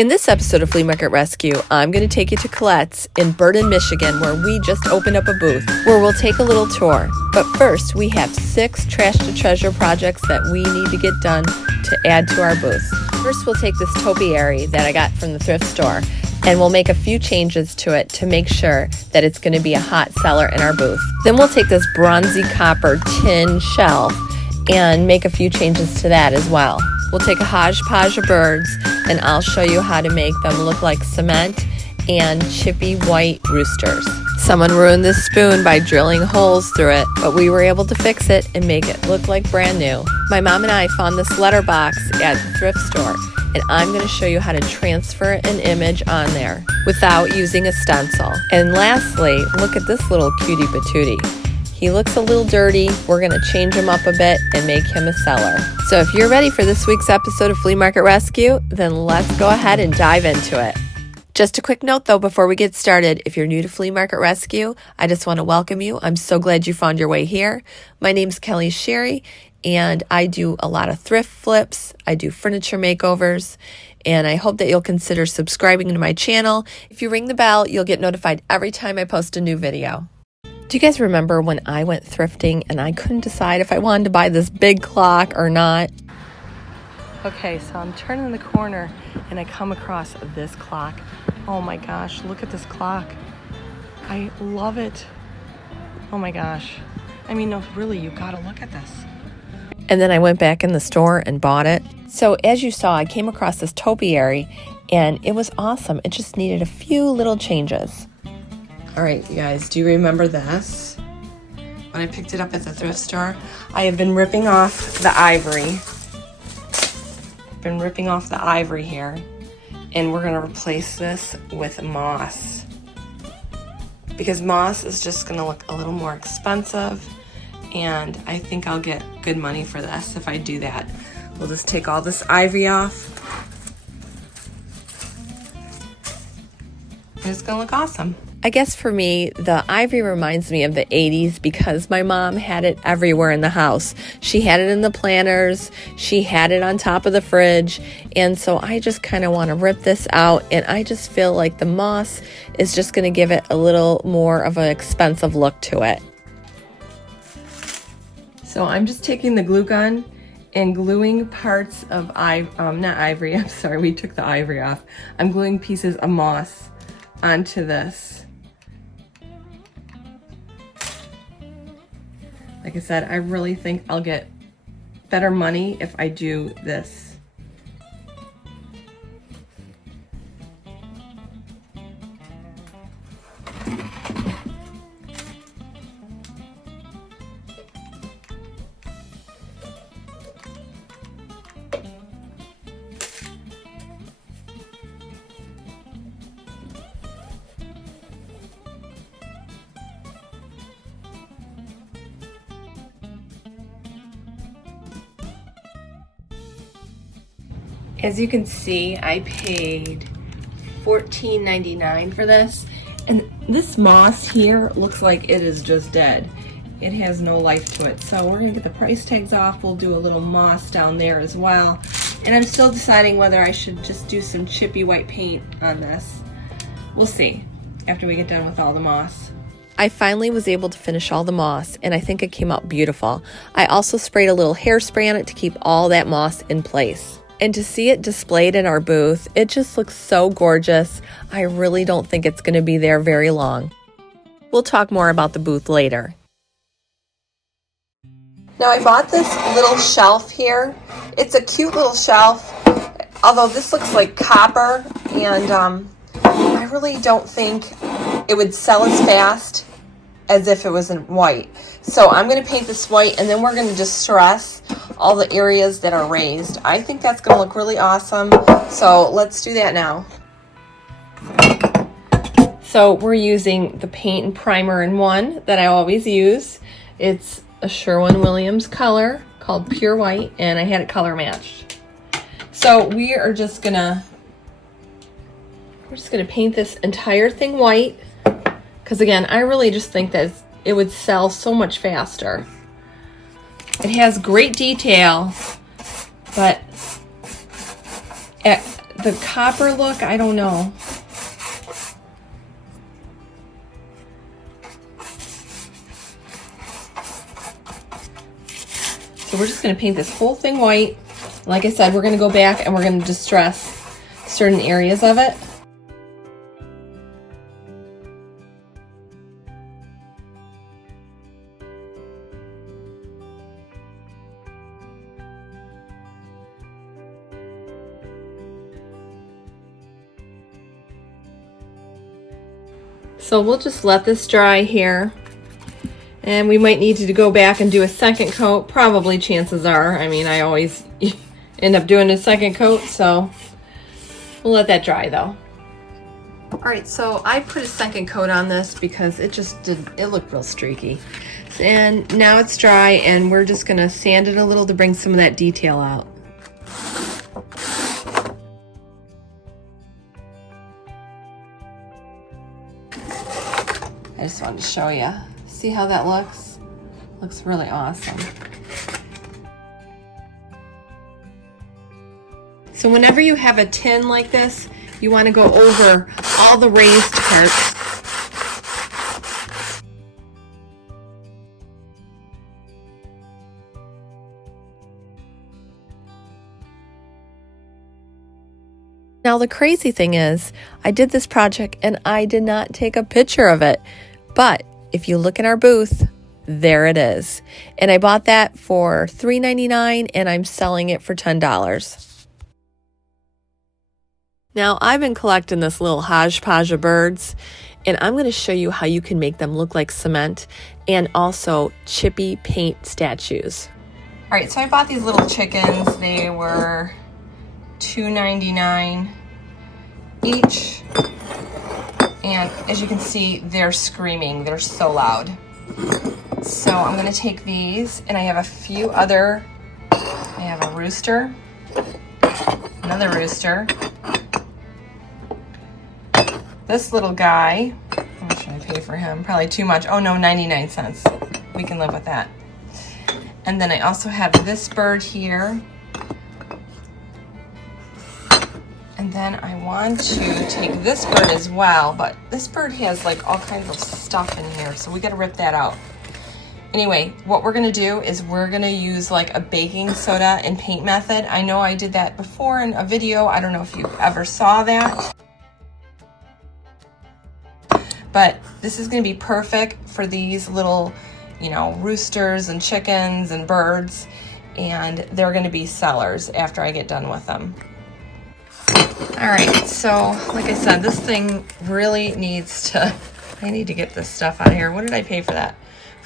In this episode of Flea Market Rescue, I'm going to take you to Collette's in Burton, Michigan, where we just opened up a booth where we'll take a little tour. But first, we have 6 trash to treasure projects that we need to get done to add to our booth. First, we'll take this topiary that I got from the thrift store, and we'll make a few changes to it to make sure that it's going to be a hot seller in our booth. Then we'll take this bronzy copper tin shelf and make a few changes to that as well. We'll take a hodgepodge of birds, and I'll show you how to make them look like cement and chippy white roosters. Someone ruined this spoon by drilling holes through it, but we were able to fix it and make it look like brand new. My mom and I found this letterbox at the thrift store, and I'm going to show you how to transfer an image on there without using a stencil. And lastly, look at this little cutie patootie. He looks a little dirty. We're going to change him up a bit and make him a seller. So if you're ready for this week's episode of Flea Market Rescue, then let's go ahead and dive into it. Just a quick note though before we get started, if you're new to Flea Market Rescue, I just want to welcome you. I'm so glad you found your way here. My name's Kelly Sherry, and I do a lot of thrift flips. I do furniture makeovers, and I hope that you'll consider subscribing to my channel. If you ring the bell, you'll get notified every time I post a new video. Do you guys remember when I went thrifting and I couldn't decide if I wanted to buy this big clock or not? Okay, so I'm turning the corner and I come across this clock. Oh my gosh, look at this clock. I love it. Oh my gosh. I mean, no, really, you gotta look at this. And then I went back in the store and bought it. So as you saw, I came across this topiary and it was awesome. It just needed a few little changes. All right, you guys, do you remember this? When I picked it up at the thrift store, I have been ripping off the ivory. Here, and we're gonna replace this with moss because moss is just gonna look a little more expensive, and I think I'll get good money for this if I do that. We'll just take all this ivory off, and it's gonna look awesome. I guess for me, the ivory reminds me of the 80s because my mom had it everywhere in the house. She had it in the planters, she had it on top of the fridge, and so I just kind of want to rip this out, and I just feel like the moss is just going to give it a little more of an expensive look to it. So I'm just taking the glue gun and gluing parts of not ivory, I'm sorry, we took the ivory off. I'm gluing pieces of moss onto this. Like I said, I really think I'll get better money if I do this. As you can see, I paid $14.99 for this, and this moss here looks like it is just dead. It has no life to it. So we're gonna get the price tags off. We'll do a little moss down there as well. And I'm still deciding whether I should just do some chippy white paint on this. We'll see after we get done with all the moss. I finally was able to finish all the moss, and I think it came out beautiful. I also sprayed a little hairspray on it to keep all that moss in place. And to see it displayed in our booth, it just looks so gorgeous. I really don't think it's going to be there very long. We'll talk more about the booth later. Now I bought this little shelf here. It's a cute little shelf, although this looks like copper, and I really don't think it would sell as fast as if it was in white. So I'm going to paint this white, and then we're going to distress all the areas that are raised. I think that's going to look really awesome. So let's do that now. So we're using the paint and primer in one that I always use. It's a Sherwin-Williams color called Pure White, and I had it color matched. So we're just gonna paint this entire thing white, because again, I really just think that it would sell so much faster. It has great detail, but The copper look, I don't know. So we're just going to paint this whole thing white. Like I said, we're going to go back and we're going to distress certain areas of it. So we'll just let this dry here. And we might need to go back and do a second coat. Probably, chances are. I mean, I always end up doing a second coat, so we'll let that dry though. All right, so I put a second coat on this because it looked real streaky. And now it's dry, and we're just gonna sand it a little to bring some of that detail out. I just wanted to show you. See how that looks? Looks really awesome. So whenever you have a tin like this, you want to go over all the raised parts. Now the crazy thing is, I did this project and I did not take a picture of it. But if you look in our booth, there it is. And I bought that for $3.99 and I'm selling it for $10. Now I've been collecting this little hodgepodge of birds, and I'm going to show you how you can make them look like cement and also chippy paint statues. All right, so I bought these little chickens. They were $2.99 each. And as you can see, they're screaming. They're so loud. So I'm going to take these, and I have a few other. I have a rooster, another rooster, this little guy. How much should I pay for him? Probably too much. Oh no, 99 cents. We can live with that. And then I also have this bird here. And then I want to take this bird as well, but this bird has like all kinds of stuff in here, so we gotta rip that out. Anyway, what we're gonna do is we're gonna use like a baking soda and paint method. I know I did that before in a video. I don't know if you ever saw that. But this is gonna be perfect for these little, roosters and chickens and birds, and they're gonna be sellers after I get done with them. All right, so like I said, this thing really needs to, I need to get this stuff out of here. What did I pay for that?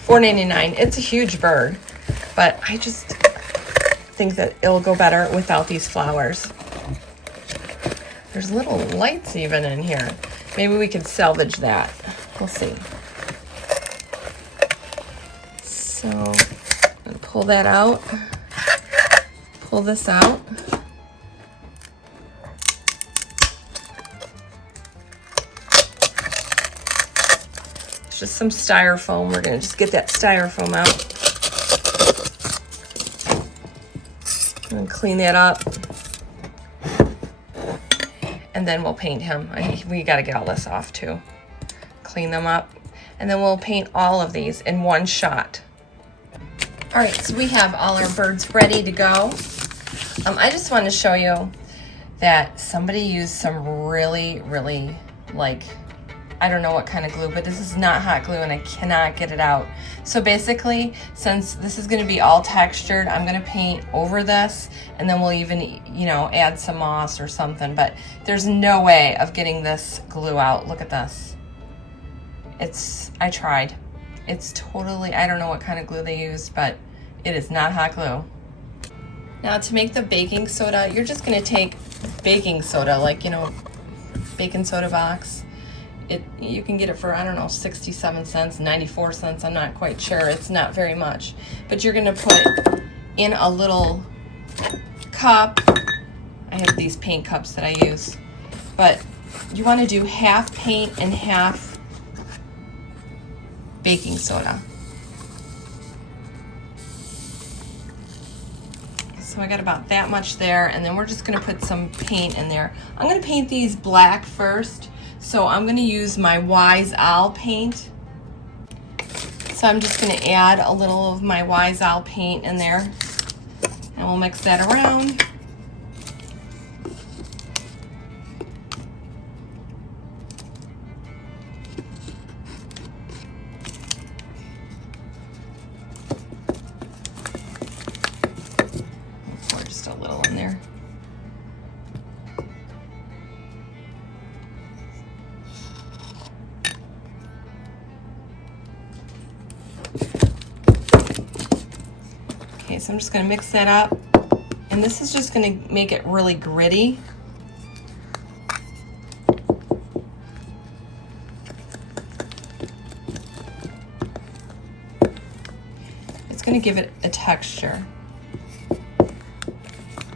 $4.99. It's a huge bird, but I just think that it'll go better without these flowers. There's little lights even in here. Maybe we could salvage that. We'll see. So I'm gonna pull that out, pull this out. Just some styrofoam. We're going to just get that styrofoam out and clean that up, and then we'll paint him. We got to get all this off too. Clean them up, and then we'll paint all of these in one shot. All right, so we have all our birds ready to go. I just wanted to show you that somebody used some really, I don't know what kind of glue, but this is not hot glue and I cannot get it out. So basically, since this is gonna be all textured, I'm gonna paint over this, and then we'll even, add some moss or something, but there's no way of getting this glue out. Look at this. I tried. It's totally, I don't know what kind of glue they used, but it is not hot glue. Now to make the baking soda, you're just gonna take baking soda, baking soda box. You can get it for, 67 cents, 94 cents, I'm not quite sure. It's not very much. But you're gonna put in a little cup. I have these paint cups that I use. But you wanna do half paint and half baking soda. So I got about that much there, and then we're just gonna put some paint in there. I'm gonna paint these black first, so I'm gonna use my Wise Owl paint. So I'm just gonna add a little of my Wise Owl paint in there, and we'll mix that around. Pour just a little in there. Okay, so I'm just gonna mix that up, and this is just gonna make it really gritty. It's gonna give it a texture.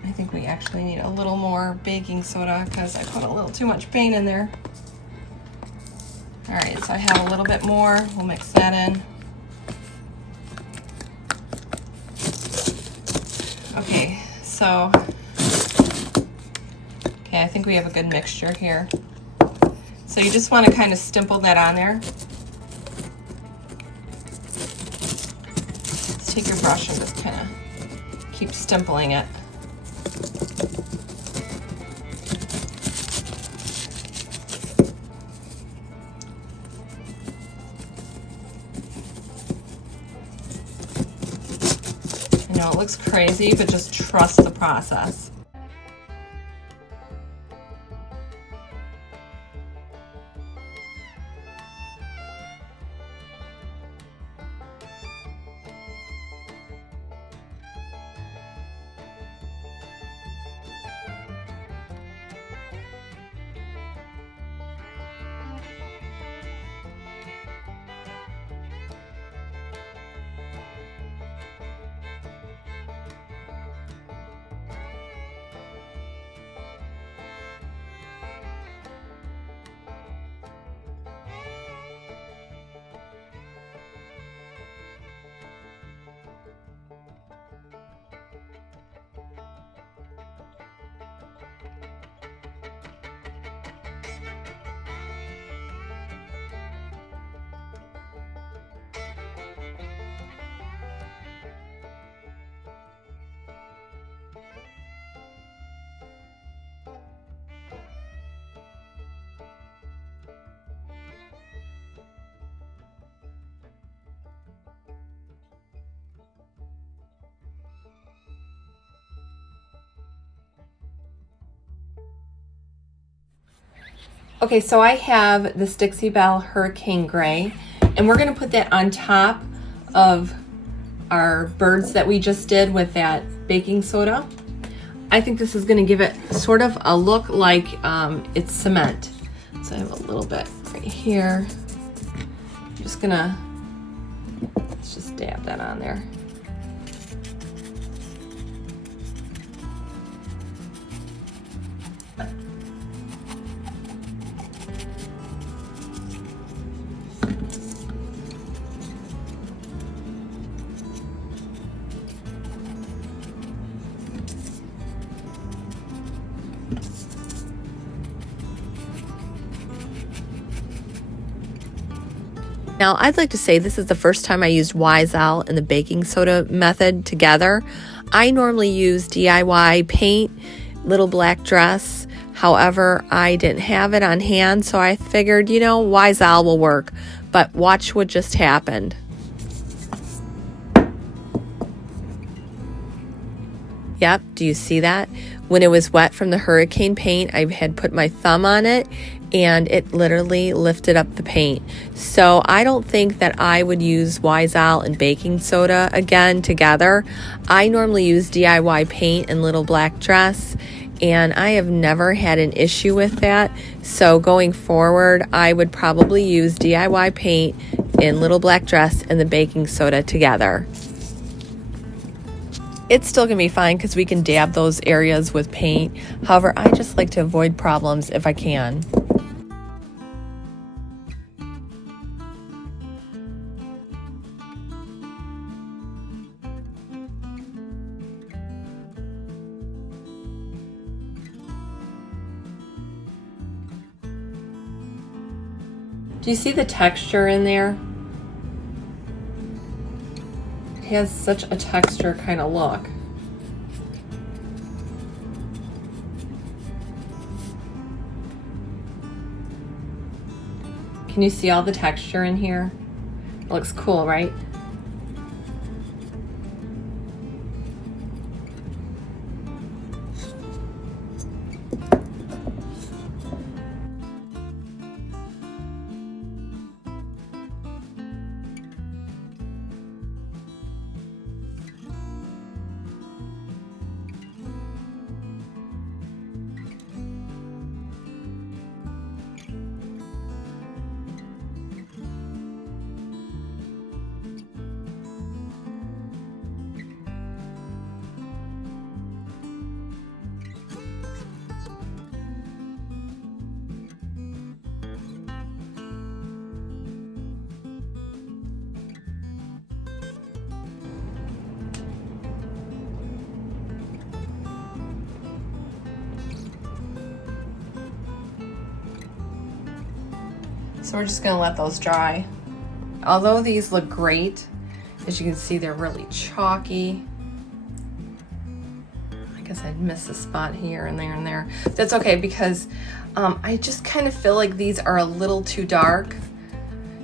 I think we actually need a little more baking soda because I put a little too much paint in there. All right, so I have a little bit more. We'll mix that in. Okay, so, I think we have a good mixture here. So you just want to kind of stipple that on there. Just take your brush and just kind of keep stippling it. I know it looks crazy, but just trust the process. Okay, so I have this Dixie Belle Hurricane Gray, and we're gonna put that on top of our birds that we just did with that baking soda. I think this is gonna give it sort of a look like it's cement. So I have a little bit right here. I'm just gonna, let's just dab that on there. Now, I'd like to say this is the first time I used Wise Owl and the baking soda method together. I normally use DIY paint, little black dress. However, I didn't have it on hand, so I figured, you know, Wise Owl will work. But watch what just happened. Yep, do you see that? When it was wet from the hurricane paint, I had put my thumb on it and it literally lifted up the paint. So I don't think that I would use Wise Owl and baking soda again together. I normally use DIY paint and little black dress, and I have never had an issue with that. So going forward, I would probably use DIY paint and little black dress and the baking soda together. It's still gonna be fine because we can dab those areas with paint. However, I just like to avoid problems if I can. Do you see the texture in there? It has such a texture kind of look. Can you see all the texture in here? It looks cool, right? So we're just gonna let those dry. Although these look great, as you can see, they're really chalky. I guess I'd miss a spot here and there and there. That's okay, because I just kind of feel like these are a little too dark.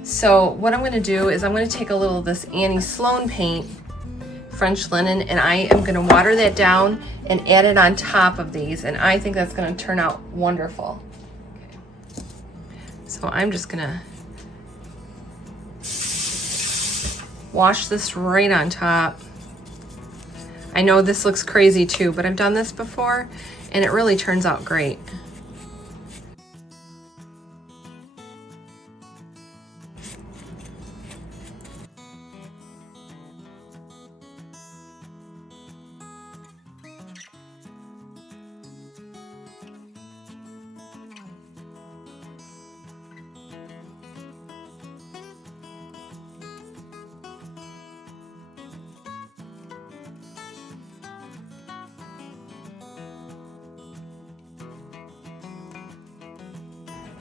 So what I'm gonna do is I'm gonna take a little of this Annie Sloan paint, French linen, and I am gonna water that down and add it on top of these, and I think that's gonna turn out wonderful. So I'm just gonna wash this right on top. I know this looks crazy too, but I've done this before and it really turns out great.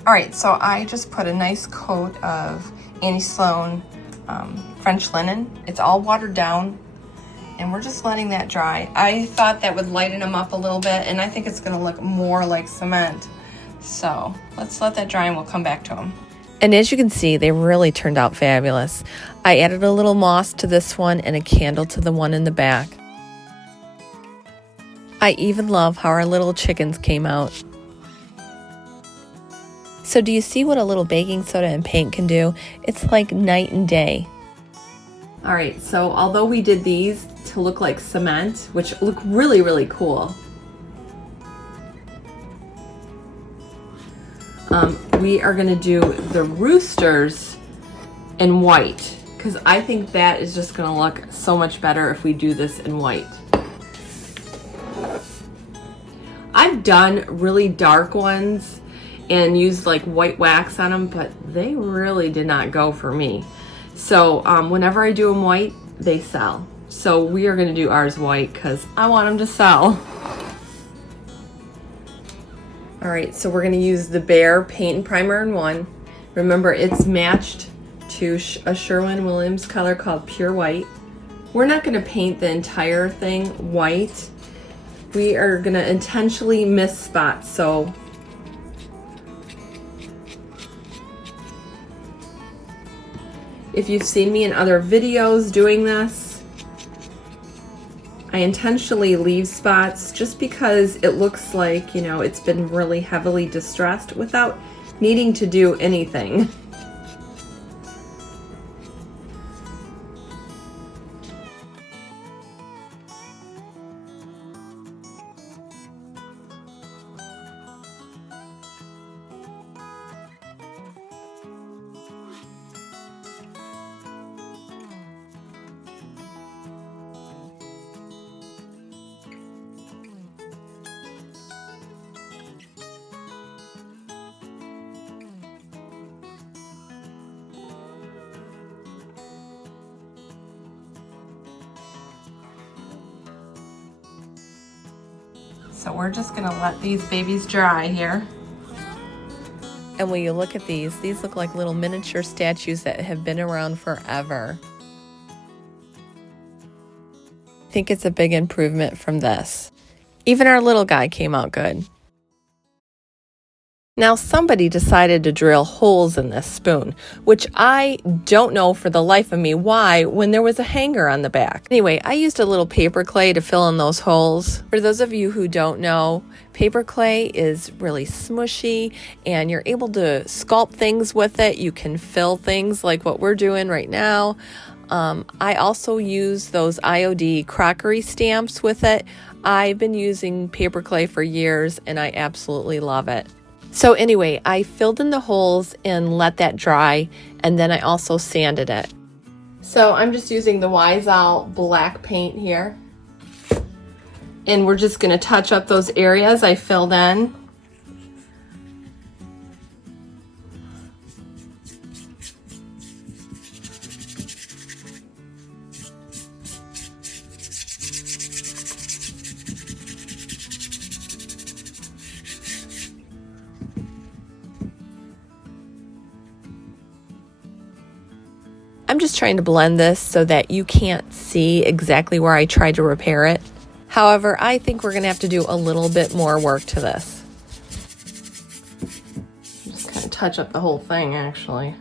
All right, so I just put a nice coat of Annie Sloan French linen. It's all watered down, and we're just letting that dry. I thought that would lighten them up a little bit, and I think it's gonna look more like cement. So let's let that dry and we'll come back to them. And as you can see, they really turned out fabulous. I added a little moss to this one and a candle to the one in the back. I even love how our little chickens came out. So do you see what a little baking soda and paint can do? It's like night and day. All right, so although we did these to look like cement, which look really, really cool, we are gonna do the roosters in white, because I think that is just gonna look so much better if we do this in white. I've done really dark ones and used like white wax on them, but they really did not go for me. So whenever I do them white, they sell. So we are gonna do ours white because I want them to sell. All right, so we're gonna use the Behr paint and primer in one. Remember, it's matched to a Sherwin-Williams color called Pure White. We're not gonna paint the entire thing white. We are gonna intentionally miss spots, so if you've seen me in other videos doing this, I intentionally leave spots just because it looks like, you know, it's been really heavily distressed without needing to do anything. So we're just gonna let these babies dry here. And when you look at these look like little miniature statues that have been around forever. I think it's a big improvement from this. Even our little guy came out good. Now somebody decided to drill holes in this spoon, which I don't know for the life of me why when there was a hanger on the back. Anyway, I used a little paper clay to fill in those holes. For those of you who don't know, paper clay is really smushy and you're able to sculpt things with it. You can fill things like what we're doing right now. I also use those IOD crockery stamps with it. I've been using paper clay for years and I absolutely love it. So anyway, I filled in the holes and let that dry, and then I also sanded it. So I'm just using the Wise Owl black paint here. And we're just gonna touch up those areas I filled in. I'm just trying to blend this so that you can't see exactly where I tried to repair it. However, I think we're going to have to do a little bit more work to this. Just kind of touch up the whole thing, actually.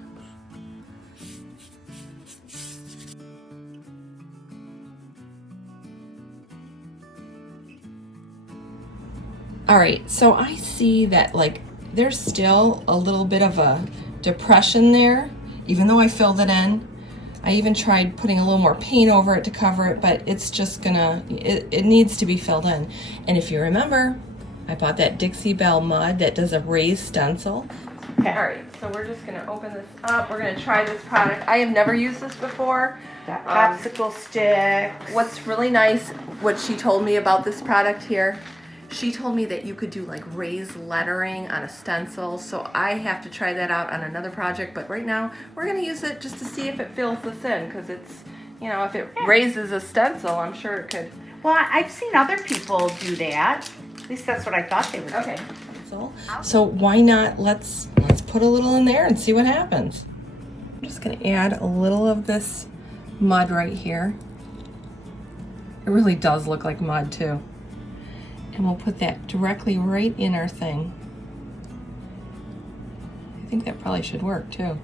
All right, so I see that like there's still a little bit of a depression there, even though I filled it in. I even tried putting a little more paint over it to cover it, but it's just gonna, it needs to be filled in. And if you remember, I bought that Dixie Belle mud that does a raised stencil. Okay. All right, so we're just gonna open this up. We're gonna try this product. I have never used this before. Got popsicle sticks. What's really nice, what she told me about this product here, she told me that you could do like raised lettering on a stencil, so I have to try that out on another project, but right now we're going to use it just to see if it fills this in, because it's, you know, if it raises a stencil, I'm sure it could. Well, I've seen other people do that. At least that's what I thought they would do. Okay. So why not, let's put a little in there and see what happens. I'm just going to add a little of this mud right here. It really does look like mud too. And we'll put that directly right in our thing. I think that probably should work too.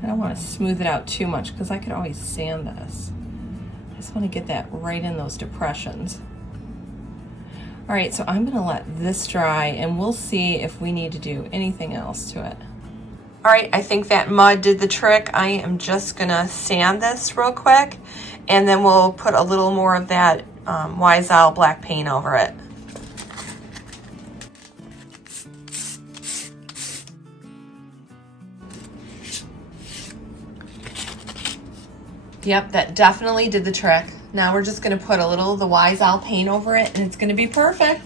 I don't want to smooth it out too much because I could always sand this. I just want to get that right in those depressions. All right, so I'm going to let this dry and we'll see if we need to do anything else to it. All right, I think that mud did the trick. I am just going to sand this real quick and then we'll put a little more of that Wise Owl black paint over it. Yep, that definitely did the trick. Now we're just going to put a little of the Wise Owl paint over it and it's going to be perfect.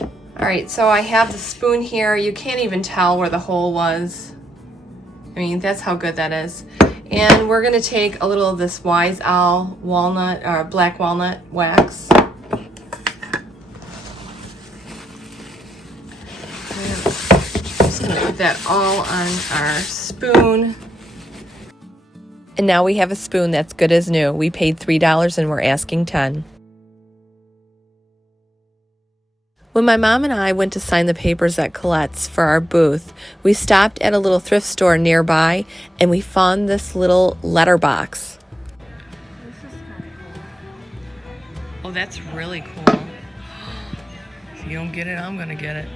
All right, so I have the spoon here. You can't even tell where the hole was. I mean, that's how good that is. And we're going to take a little of this Wise Owl walnut or black walnut wax. Put that all on our spoon. And now we have a spoon that's good as new. We paid $3 and we're asking $10. When my mom and I went to sign the papers at Collette's for our booth, we stopped at a little thrift store nearby and we found this little letterbox. This is kind of cool. Oh, that's really cool. If you don't get it, I'm gonna get it.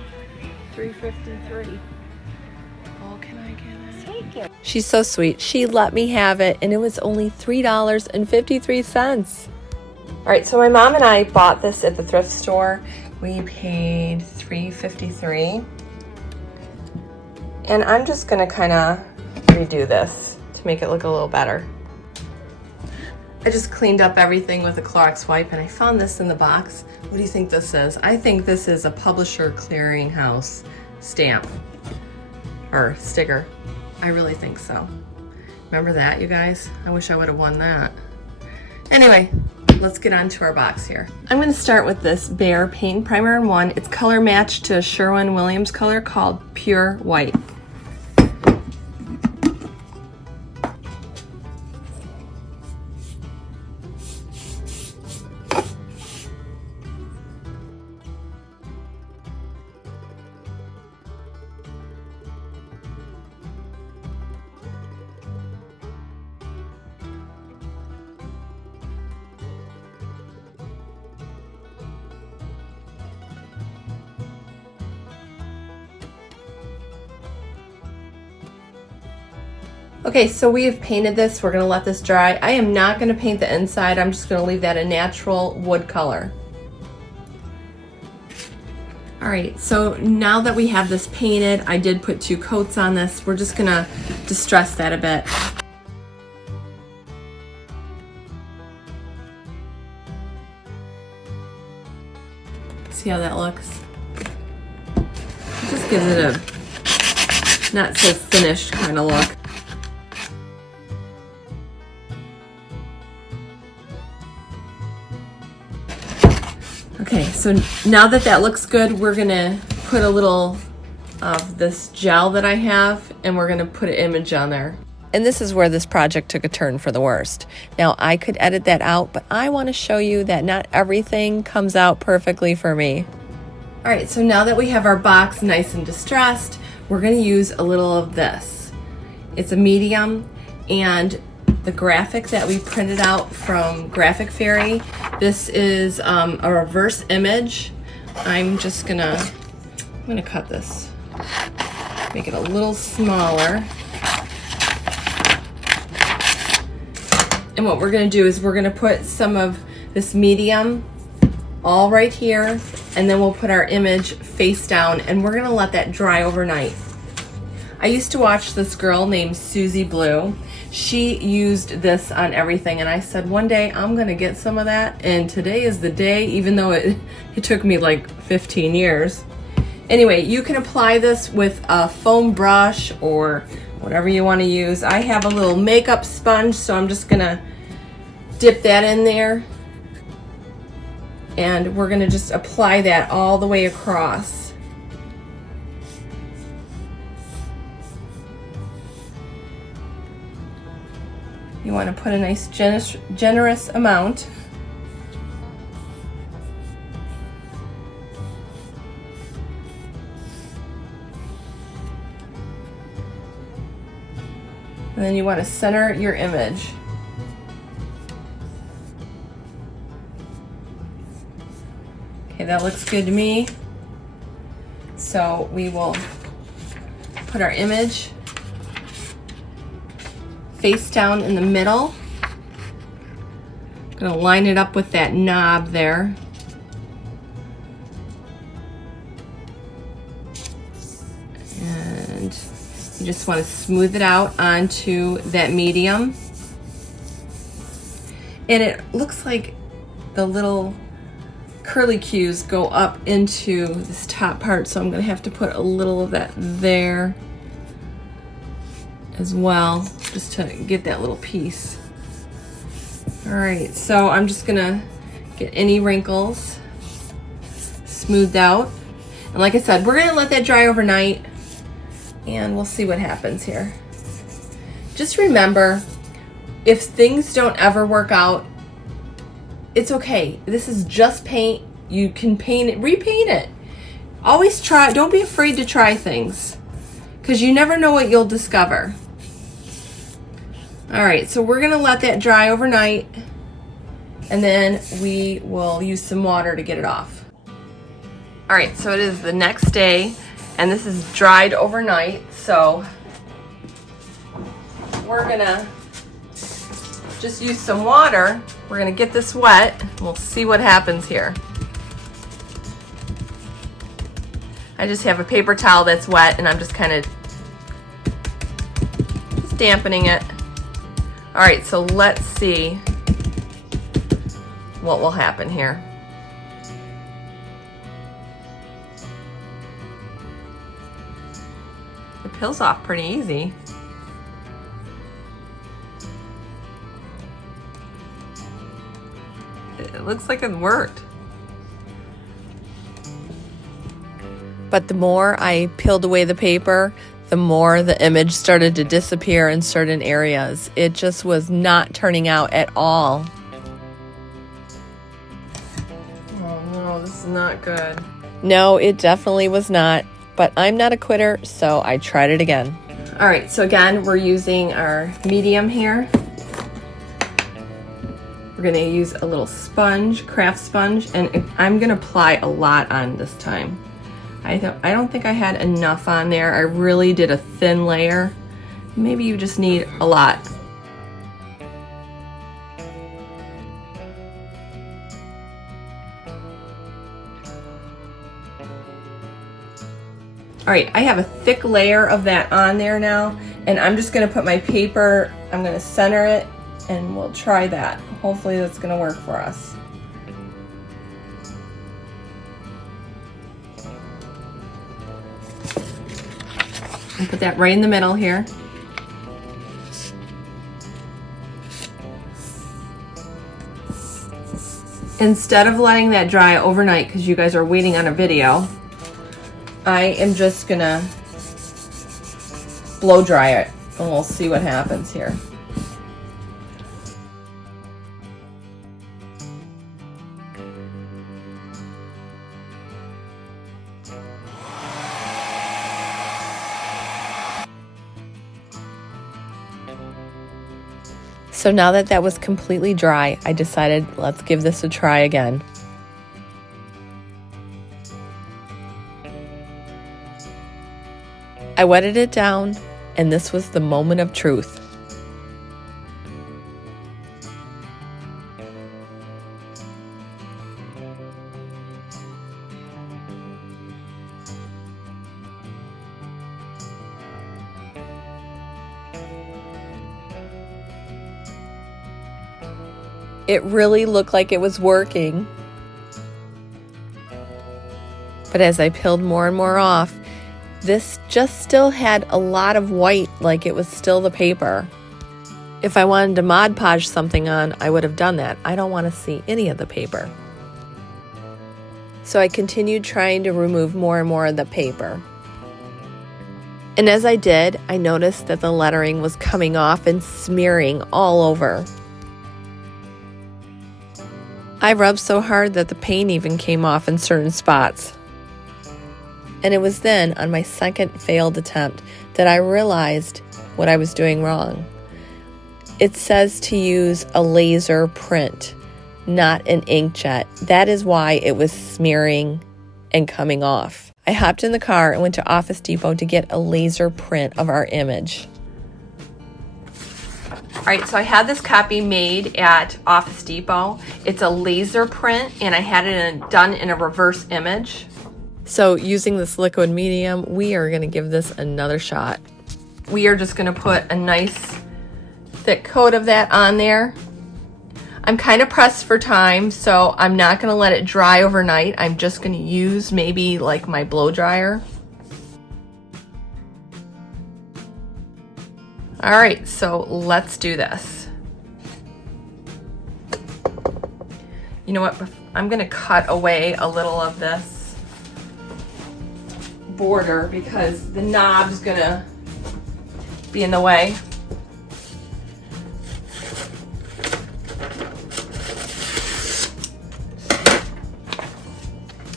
$3.53. Oh, can I get it? Take it. She's so sweet. She let me have it, and it was only $3.53. All right, so my mom and I bought this at the thrift store, We paid $3.53. And I'm just gonna kind of redo this to make it look a little better. I just cleaned up everything with a Clorox wipe and I found this in the box. What do you think this is? I think this is a Publisher Clearinghouse stamp or sticker. I really think so. Remember that, you guys? I wish I would have won that. Anyway, let's get on to our box here. I'm going to start with this Behr Paint Primer in 1. It's color matched to a Sherwin-Williams color called Pure White. Okay, so we have painted this. We're gonna let this dry. I am not gonna paint the inside. I'm just gonna leave that a natural wood color. All right, so now that we have this painted, I did put 2 coats on this. We're just gonna distress that a bit. See how that looks? It just gives it a not so finished kind of look. Okay, so now that that looks good, we're gonna put a little of this gel that I have and we're gonna put an image on there. And this is where this project took a turn for the worst. Now I could edit that out, but I wanna show you that not everything comes out perfectly for me. All right, so now that we have our box nice and distressed, we're gonna use a little of this. It's a medium, and the graphic that we printed out from Graphic Fairy, this is a reverse image. I'm gonna cut this, make it a little smaller. And what we're gonna do is we're gonna put some of this medium all right here, and then we'll put our image face down, and we're gonna let that dry overnight. I used to watch this girl named Susie Blue. She used this on everything, and I said one day I'm gonna get some of that, and today is the day, even though it took me like 15 years. Anyway, you can apply this with a foam brush or whatever you want to use. I have a little makeup sponge, so I'm just gonna dip that in there, and we're gonna just apply that all the way across. You want to put a nice generous amount. And then you want to center your image. Okay, that looks good to me. So we will put our image face down in the middle. I'm gonna line it up with that knob there. And you just want to smooth it out onto that medium. And it looks like the little curly cues go up into this top part, so I'm gonna have to put a little of that there as well, just to get that little piece. All right, so I'm just gonna get any wrinkles smoothed out. And like I said, we're gonna let that dry overnight and we'll see what happens here. Just remember, if things don't ever work out, it's okay. This is just paint. You can paint it, repaint it. Always try, don't be afraid to try things, because you never know what you'll discover. All right, so we're gonna let that dry overnight, and then we will use some water to get it off. All right, so it is the next day, and this is dried overnight, so we're gonna just use some water. We're gonna get this wet. We'll see what happens here. I just have a paper towel that's wet and I'm just kind of dampening it. All right, so let's see what will happen here. It peels off pretty easy. It looks like it worked. But the more I peeled away the paper, the more the image started to disappear in certain areas. It just was not turning out at all. Oh no, this is not good. No, it definitely was not, but I'm not a quitter, so I tried it again. All right, so again, we're using our medium here. We're gonna use a little sponge, craft sponge, and I'm gonna apply a lot on this time. I don't think I had enough on there. I really did a thin layer. Maybe you just need a lot. All right, I have a thick layer of that on there now, and I'm just gonna put my paper, I'm gonna center it, and we'll try that. Hopefully that's gonna work for us. And put that right in the middle here. Instead of letting that dry overnight, because you guys are waiting on a video, I am just gonna blow dry it and we'll see what happens here. So now that that was completely dry, I decided let's give this a try again. I wetted it down, and this was the moment of truth. It really looked like it was working. But as I peeled more and more off, this just still had a lot of white, like it was still the paper. If I wanted to Mod Podge something on, I would have done that. I don't want to see any of the paper. So I continued trying to remove more and more of the paper. And as I did, I noticed that the lettering was coming off and smearing all over. I rubbed so hard that the paint even came off in certain spots. And it was then, on my second failed attempt, that I realized what I was doing wrong. It says to use a laser print, not an inkjet. That is why it was smearing and coming off. I hopped in the car and went to Office Depot to get a laser print of our image. All right, so I had this copy made at Office Depot. It's a laser print, and I had it done in a reverse image. So using this liquid medium, we are gonna give this another shot. We are just gonna put a nice thick coat of that on there. I'm kind of pressed for time, so I'm not gonna let it dry overnight. I'm just gonna use maybe like my blow dryer. All right, so let's do this. You know what, I'm gonna cut away a little of this border because the knob's gonna be in the way.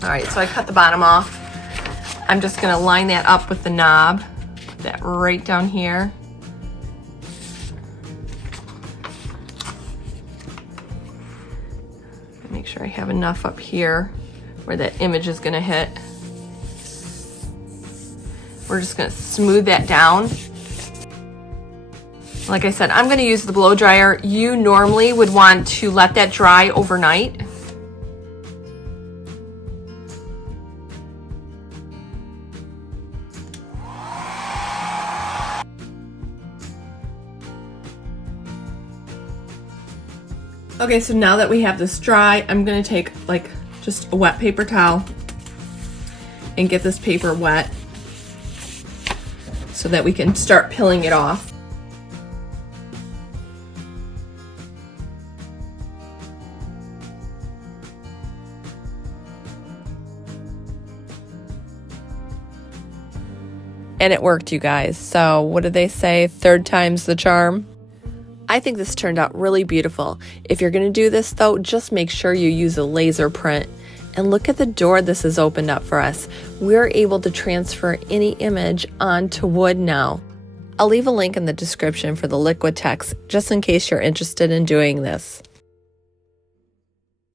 All right, so I cut the bottom off. I'm just gonna line that up with the knob, put that right down here. Make sure I have enough up here where that image is gonna hit. We're just gonna smooth that down. Like I said, I'm gonna use the blow dryer. You normally would want to let that dry overnight. Okay, so now that we have this dry, I'm gonna take like just a wet paper towel and get this paper wet so that we can start peeling it off. And it worked, you guys. So what did they say? Third time's the charm. I think this turned out really beautiful. If you're gonna do this though, just make sure you use a laser print. And look at the door this has opened up for us. We're able to transfer any image onto wood now. I'll leave a link in the description for the liquid text, just in case you're interested in doing this.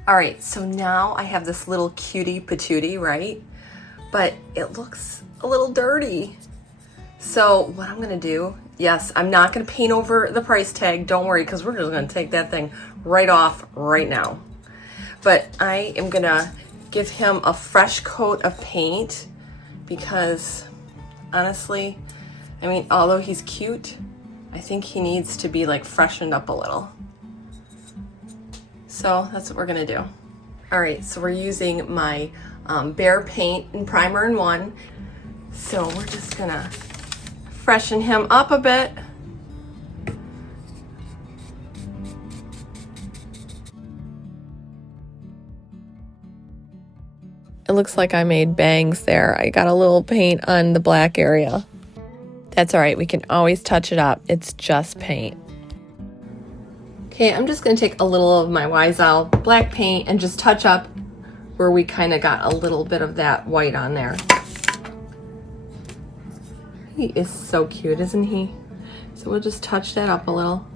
All right, so now I have this little cutie patootie, right? But it looks a little dirty. So what I'm gonna do, yes, I'm not gonna paint over the price tag, don't worry, because we're just gonna take that thing right off right now. But I am gonna give him a fresh coat of paint because honestly, I mean, although he's cute, I think he needs to be like freshened up a little. So that's what we're gonna do. All right, so we're using my Bear paint and primer in one. So we're just gonna freshen him up a bit. It looks like I made bangs there. I got a little paint on the black area. That's all right, we can always touch it up. It's just paint. Okay, I'm just gonna take a little of my Wise Owl black paint and just touch up where we kind of got a little bit of that white on there. He is so cute, isn't he? So we'll just touch that up a little.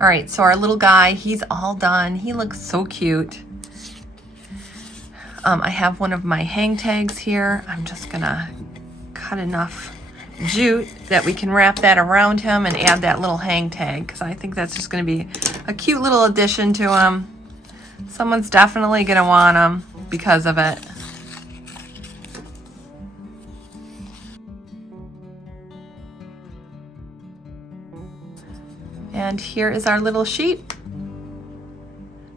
All right, so our little guy, he's all done. He looks so cute. I have one of my hang tags here. I'm just gonna cut enough jute that we can wrap that around him and add that little hang tag, because I think that's just gonna be a cute little addition to him. Someone's definitely gonna want him because of it. And here is our little sheep.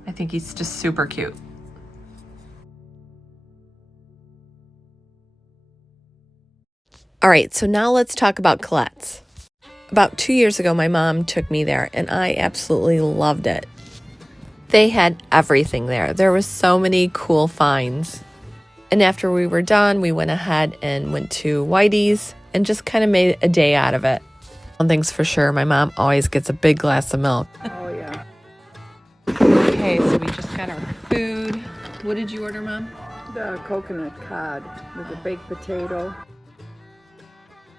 I think he's just super cute. All right, so now let's talk about Collette's. About 2 years ago, my mom took me there and I absolutely loved it. They had everything there. There was so many cool finds. And after we were done, we went ahead and went to Whitey's and just kind of made a day out of it. One thing's for sure, my mom always gets a big glass of milk. Oh, yeah. Okay, so we just got our food. What did you order, Mom? The coconut cod with the baked potato.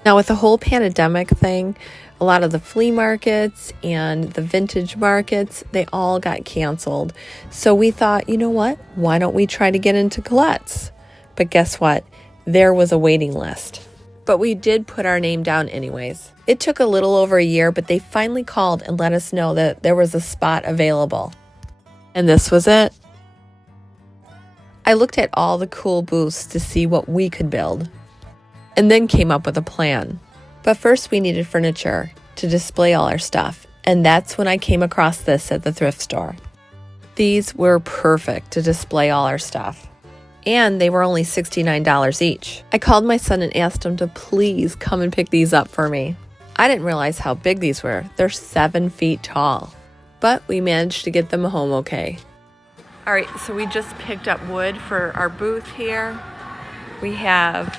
Now, with the whole pandemic thing, a lot of the flea markets and the vintage markets, they all got canceled. So we thought, you know what? Why don't we try to get into Colette's? But guess what? There was a waiting list. but we did put our name down anyways. It took a little over a year, but they finally called and let us know that there was a spot available. And this was it. I looked at all the cool booths to see what we could build, and then came up with a plan. But first we needed furniture to display all our stuff, and that's when I came across this at the thrift store. These were perfect to display all our stuff, and they were only $69 each. I called my son and asked him to please come and pick these up for me. I didn't realize how big these were. They're 7 feet tall, but we managed to get them home okay. All right, so we just picked up wood for our booth here. We have,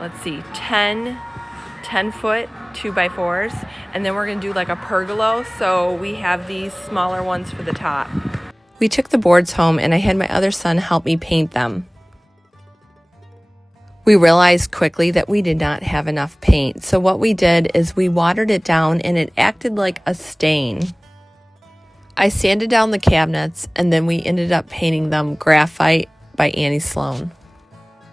let's see, 10-foot 2x4s, and then we're gonna do like a pergola, so we have these smaller ones for the top. We took the boards home and I had my other son help me paint them. We realized quickly that we did not have enough paint, so what we did is we watered it down and it acted like a stain. I sanded down the cabinets and then we ended up painting them Graphite by Annie Sloan.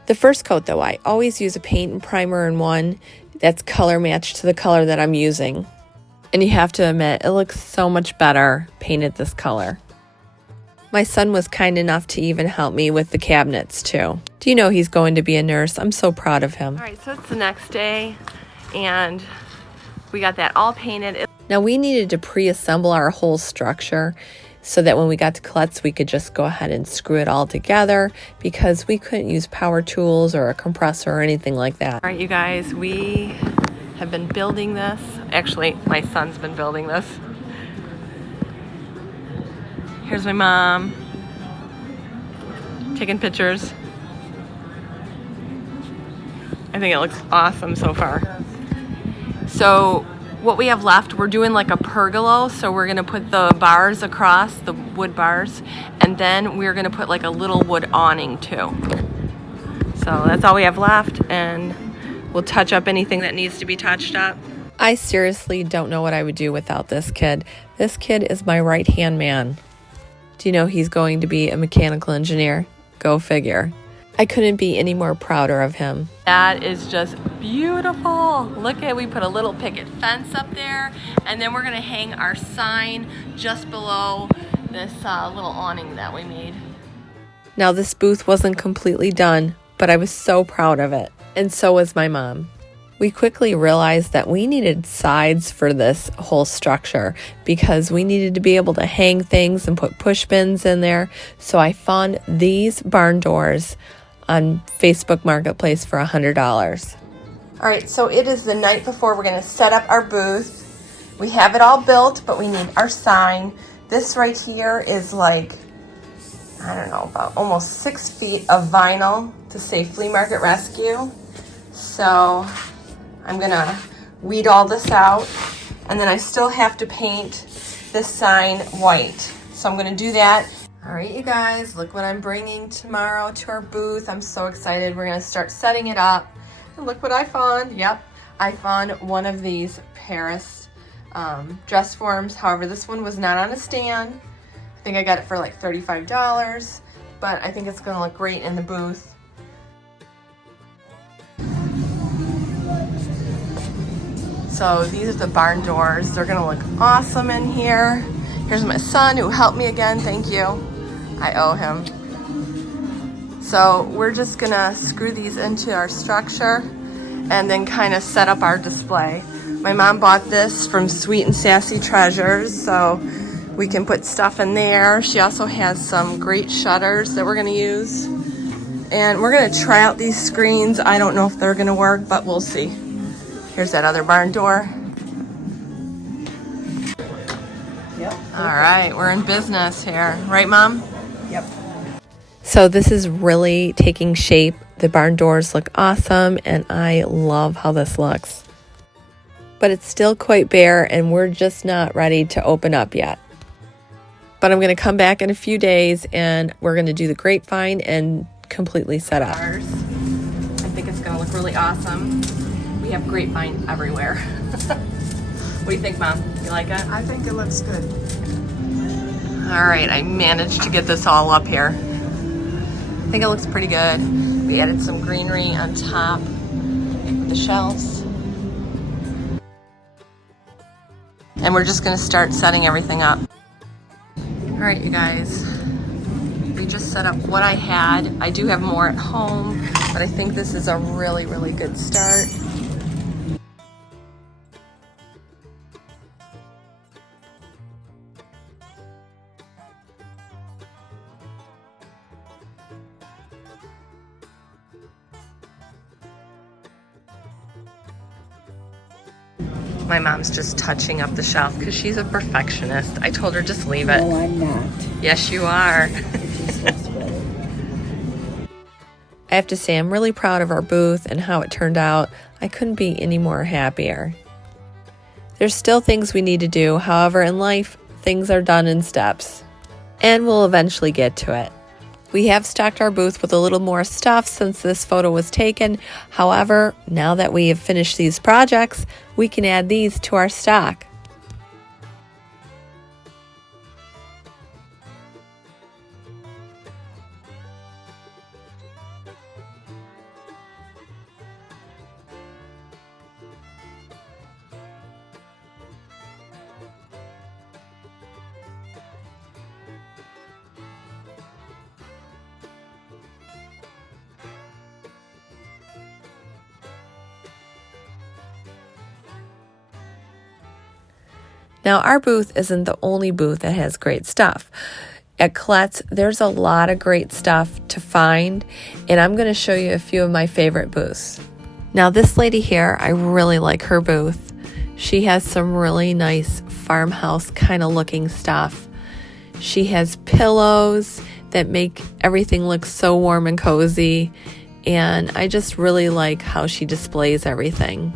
The first coat though, I always use a paint and primer in one that's color matched to the color that I'm using. And you have to admit, it looks so much better painted this color. My son was kind enough to even help me with the cabinets too. Do you know he's going to be a nurse? I'm so proud of him. All right, so it's the next day and we got that all painted. Now we needed to pre-assemble our whole structure so that when we got to Colette's, we could just go ahead and screw it all together because we couldn't use power tools or a compressor or anything like that. All right, you guys, we have been building this. Actually, my son's been building this. Here's my mom taking pictures. I think it looks awesome so far. So what we have left, we're doing like a pergola, so we're gonna put the bars across, the wood bars, and then we're gonna put like a little wood awning too. So that's all we have left, and we'll touch up anything that needs to be touched up. I seriously don't know what I would do without this kid. This kid is my right-hand man. Do you know he's going to be a mechanical engineer? Go figure. I couldn't be any more prouder of him. That is just beautiful. Look at, we put a little picket fence up there, and then we're gonna hang our sign just below this little awning that we made. Now this booth wasn't completely done, but I was so proud of it, and so was my mom. We quickly realized that we needed sides for this whole structure because we needed to be able to hang things and put push bins in there. So I found these barn doors on Facebook Marketplace for $100. All right, so it is the night before. We're gonna set up our booth. We have it all built, but we need our sign. This right here is like, I don't know, about almost 6 feet of vinyl to say Flea Market Rescue. So I'm gonna weed all this out, and then I still have to paint this sign white. So I'm gonna do that. All right, you guys, look what I'm bringing tomorrow to our booth. I'm so excited. We're gonna start setting it up. And look what I found. Yep, I found one of these Paris dress forms. However, this one was not on a stand. I think I got it for like $35, but I think it's gonna look great in the booth. So these are the barn doors. They're gonna look awesome in here. Here's my son who helped me again, thank you. I owe him. So we're just gonna screw these into our structure and then kind of set up our display. My mom bought this from Sweet and Sassy Treasures, so we can put stuff in there. She also has some great shutters that we're gonna use. And we're gonna try out these screens. I don't know if they're gonna work, but we'll see. Here's that other barn door. Yep. All right, we're in business here. Right, Mom? Yep. So this is really taking shape. The barn doors look awesome, and I love how this looks. But it's still quite bare, and we're just not ready to open up yet. But I'm going to come back in a few days, and we're going to do the grapevine and completely set up. I think it's going to look really awesome. We have grapevine everywhere. What do you think, Mom? You like it? I think it looks good. All right, I managed to get this all up here. I think it looks pretty good. We added some greenery on top, the shelves. And we're just gonna start setting everything up. All right, you guys. We just set up what I had. I do have more at home, but I think this is a really, really good start. My mom's just touching up the shelf because she's a perfectionist. I told her just leave it. No, I'm not. Yes, you are. It just looks better. I have to say I'm really proud of our booth and how it turned out. I couldn't be any more happier. There's still things we need to do. However, in life, things are done in steps. And we'll eventually get to it. We have stocked our booth with a little more stuff since this photo was taken. However, now that we have finished these projects, we can add these to our stock. Now, our booth isn't the only booth that has great stuff. At Collette's, there's a lot of great stuff to find, and I'm going to show you a few of my favorite booths. Now, this lady here, I really like her booth. She has some really nice farmhouse kind of looking stuff. She has pillows that make everything look so warm and cozy, and I just really like how she displays everything.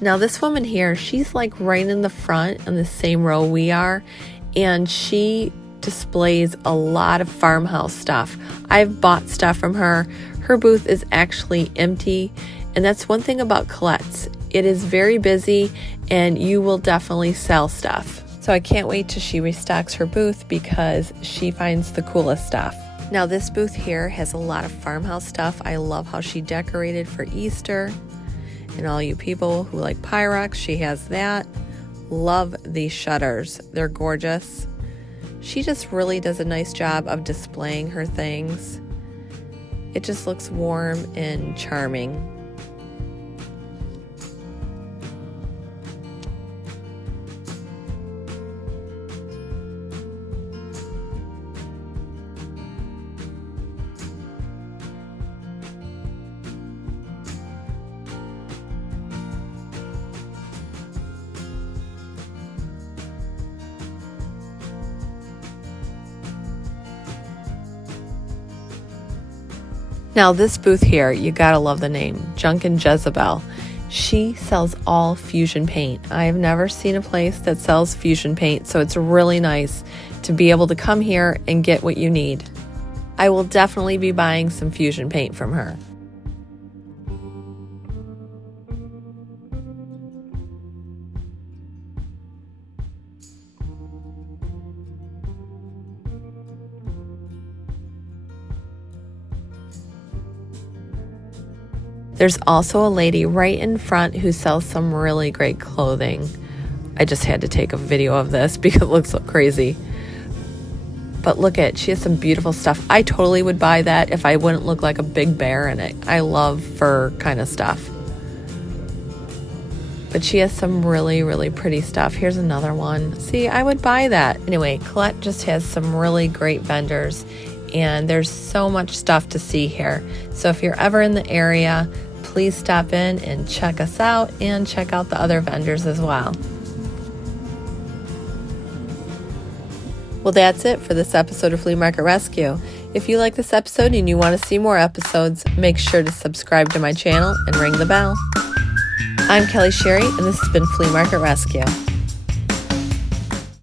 Now this woman here, she's like right in the front on the same row we are, and she displays a lot of farmhouse stuff. I've bought stuff from her. Her booth is actually empty, and that's one thing about Colette's. It is very busy, and you will definitely sell stuff. So I can't wait till she restocks her booth because she finds the coolest stuff. Now this booth here has a lot of farmhouse stuff. I love how she decorated for Easter. And all you people who like Pyrex, she has that. Love these shutters. They're gorgeous. She just really does a nice job of displaying her things. It just looks warm and charming. Now this booth here, you gotta love the name, Junkin' Jezebel. She sells all fusion paint. I have never seen a place that sells fusion paint, so it's really nice to be able to come here and get what you need. I will definitely be buying some fusion paint from her. There's also a lady right in front who sells some really great clothing. I just had to take a video of this because it looks so crazy. But look at, she has some beautiful stuff. I totally would buy that if I wouldn't look like a big bear in it. I love fur kind of stuff. But she has some really, really pretty stuff. Here's another one. See, I would buy that. Anyway, Colette just has some really great vendors, and there's so much stuff to see here. So if you're ever in the area, please stop in and check us out and check out the other vendors as well. Well, that's it for this episode of Flea Market Rescue. If you like this episode and you want to see more episodes, make sure to subscribe to my channel and ring the bell. I'm Kelly Sherry, and this has been Flea Market Rescue.